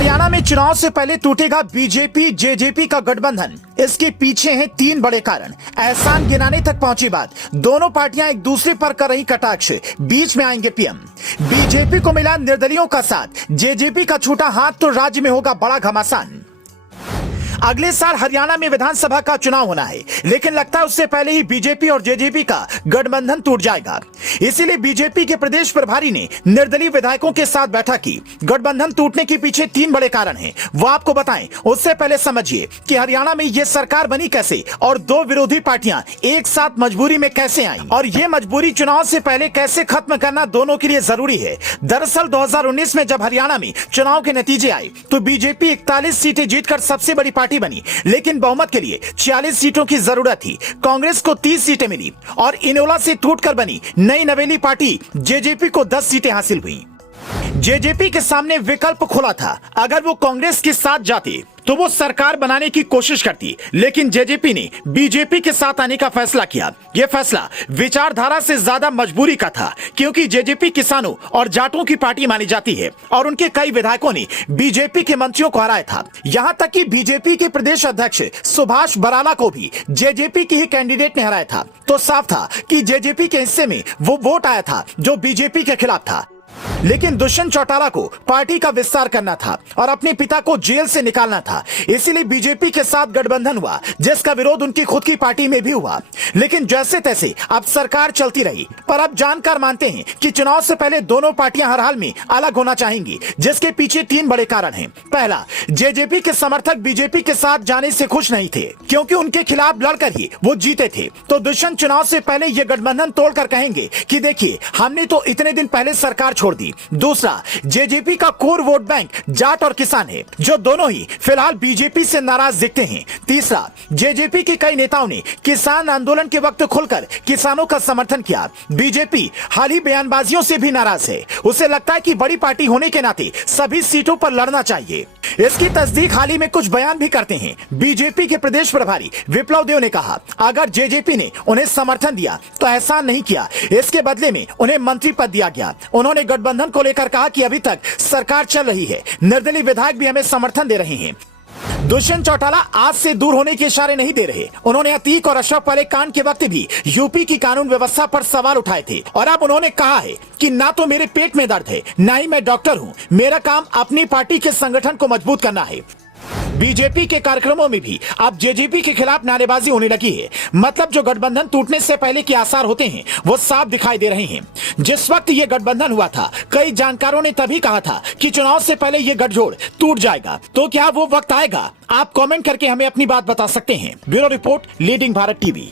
हरियाणा में चुनाव से पहले टूटेगा बीजेपी जेजेपी का गठबंधन। इसके पीछे हैं तीन बड़े कारण। एहसान गिनाने तक पहुंची बात। दोनों पार्टियां एक दूसरे पर कर रही कटाक्ष। बीच में आएंगे पीएम। बीजेपी को मिला निर्दलियों का साथ, जेजेपी का छूटा हाथ तो राज्य में होगा बड़ा घमासान। अगले साल हरियाणा में विधानसभा का चुनाव होना है, लेकिन लगता है उससे पहले ही बीजेपी और जेजेपी का गठबंधन टूट जाएगा। इसीलिए बीजेपी के प्रदेश प्रभारी ने निर्दलीय विधायकों के साथ बैठक की। गठबंधन टूटने के पीछे तीन बड़े कारण हैं, वो आपको बताएं। उससे पहले समझिए कि हरियाणा में ये सरकार बनी कैसे और दो विरोधी पार्टियां एक साथ मजबूरी में कैसे आई, और ये मजबूरी चुनाव से पहले कैसे खत्म करना दोनों के लिए जरूरी है। दरअसल 2019 में जब हरियाणा में चुनाव के नतीजे आए तो बीजेपी 41 सीटें जीतकर सबसे बड़ी पार्टी बनी, लेकिन बहुमत के लिए 46 सीटों की जरूरत थी। कांग्रेस को 30 सीटें मिली और इनेलोला से टूटकर बनी नई नवेली पार्टी जेजेपी को 10 सीटें हासिल हुई। जेजेपी के सामने विकल्प खुला था। अगर वो कांग्रेस के साथ जाती तो वो सरकार बनाने की कोशिश करती, लेकिन जेजेपी ने बीजेपी के साथ आने का फैसला किया। यह फैसला विचारधारा से ज्यादा मजबूरी का था, क्योंकि जेजेपी किसानों और जाटों की पार्टी मानी जाती है और उनके कई विधायकों ने बीजेपी के मंत्रियों को हराया था। यहां तक कि बीजेपी के प्रदेश अध्यक्ष सुभाष बराला को भी जेजेपी के ही कैंडिडेट ने हराया था। तो साफ था कि जेजेपी के हिस्से में वो वोट आया था जो बीजेपी के खिलाफ था। लेकिन दुष्यंत चौटाला को पार्टी का विस्तार करना था और अपने पिता को जेल से निकालना था। इसीलिए बीजेपी के साथ गठबंधन हुआ, जिसका विरोध उनकी खुद की पार्टी में भी हुआ। लेकिन जैसे तैसे अब सरकार चलती रही। पर अब जानकार मानते हैं कि चुनाव से पहले दोनों पार्टियां हर हाल में अलग होना चाहेंगी, जिसके पीछे तीन बड़े कारण हैं। पहला, जेजेपी के समर्थक बीजेपी के साथ जाने से खुश नहीं थे, क्योंकि उनके खिलाफ लड़कर ही वो जीते थे। तो दुष्यंत चुनाव से पहले ये गठबंधन तोड़कर कहेंगे कि देखिए, हमने तो इतने दिन पहले सरकार छोड़ दी। दूसरा, जेजेपी का कोर वोट बैंक जाट और किसान है, जो दोनों ही फिलहाल बीजेपी से नाराज दिखते हैं। तीसरा, जेजेपी के कई नेताओं ने किसान आंदोलन के वक्त खुलकर किसानों का समर्थन किया। बीजेपी हाल ही बयानबाजियों से भी नाराज है। उसे लगता है कि बड़ी पार्टी होने के नाते सभी सीटों पर लड़ना चाहिए। इसकी तस्दीक हाल ही में कुछ बयान भी करते हैं। बीजेपी के प्रदेश प्रभारी विप्लव देव ने कहा, अगर जेजेपी ने उन्हें समर्थन दिया तो एहसान नहीं किया, इसके बदले में उन्हें मंत्री पद दिया गया। उन्होंने गठबंधन को लेकर कहा कि अभी तक सरकार चल रही है, निर्दलीय विधायक भी हमें समर्थन दे रहे हैं। दुष्यंत चौटाला आज से दूर होने के इशारे नहीं दे रहे। उन्होंने अतीक और अशरफ वाले कांड के वक्त भी यूपी की कानून व्यवस्था पर सवाल उठाए थे, और अब उन्होंने कहा है कि ना तो मेरे पेट में दर्द है, ना ही मैं डॉक्टर हूं। मेरा काम अपनी पार्टी के संगठन को मजबूत करना है। बीजेपी के कार्यक्रमों में भी अब जेजेपी के खिलाफ नारेबाजी होने लगी है। मतलब जो गठबंधन टूटने से पहले के आसार होते हैं वो साफ दिखाई दे रहे हैं। जिस वक्त ये गठबंधन हुआ था, कई जानकारों ने तभी कहा था कि चुनाव से पहले ये गठजोड़ टूट जाएगा। तो क्या वो वक्त आएगा? आप कमेंट करके हमें अपनी बात बता सकते हैं। Bureau report, leading Bharat TV.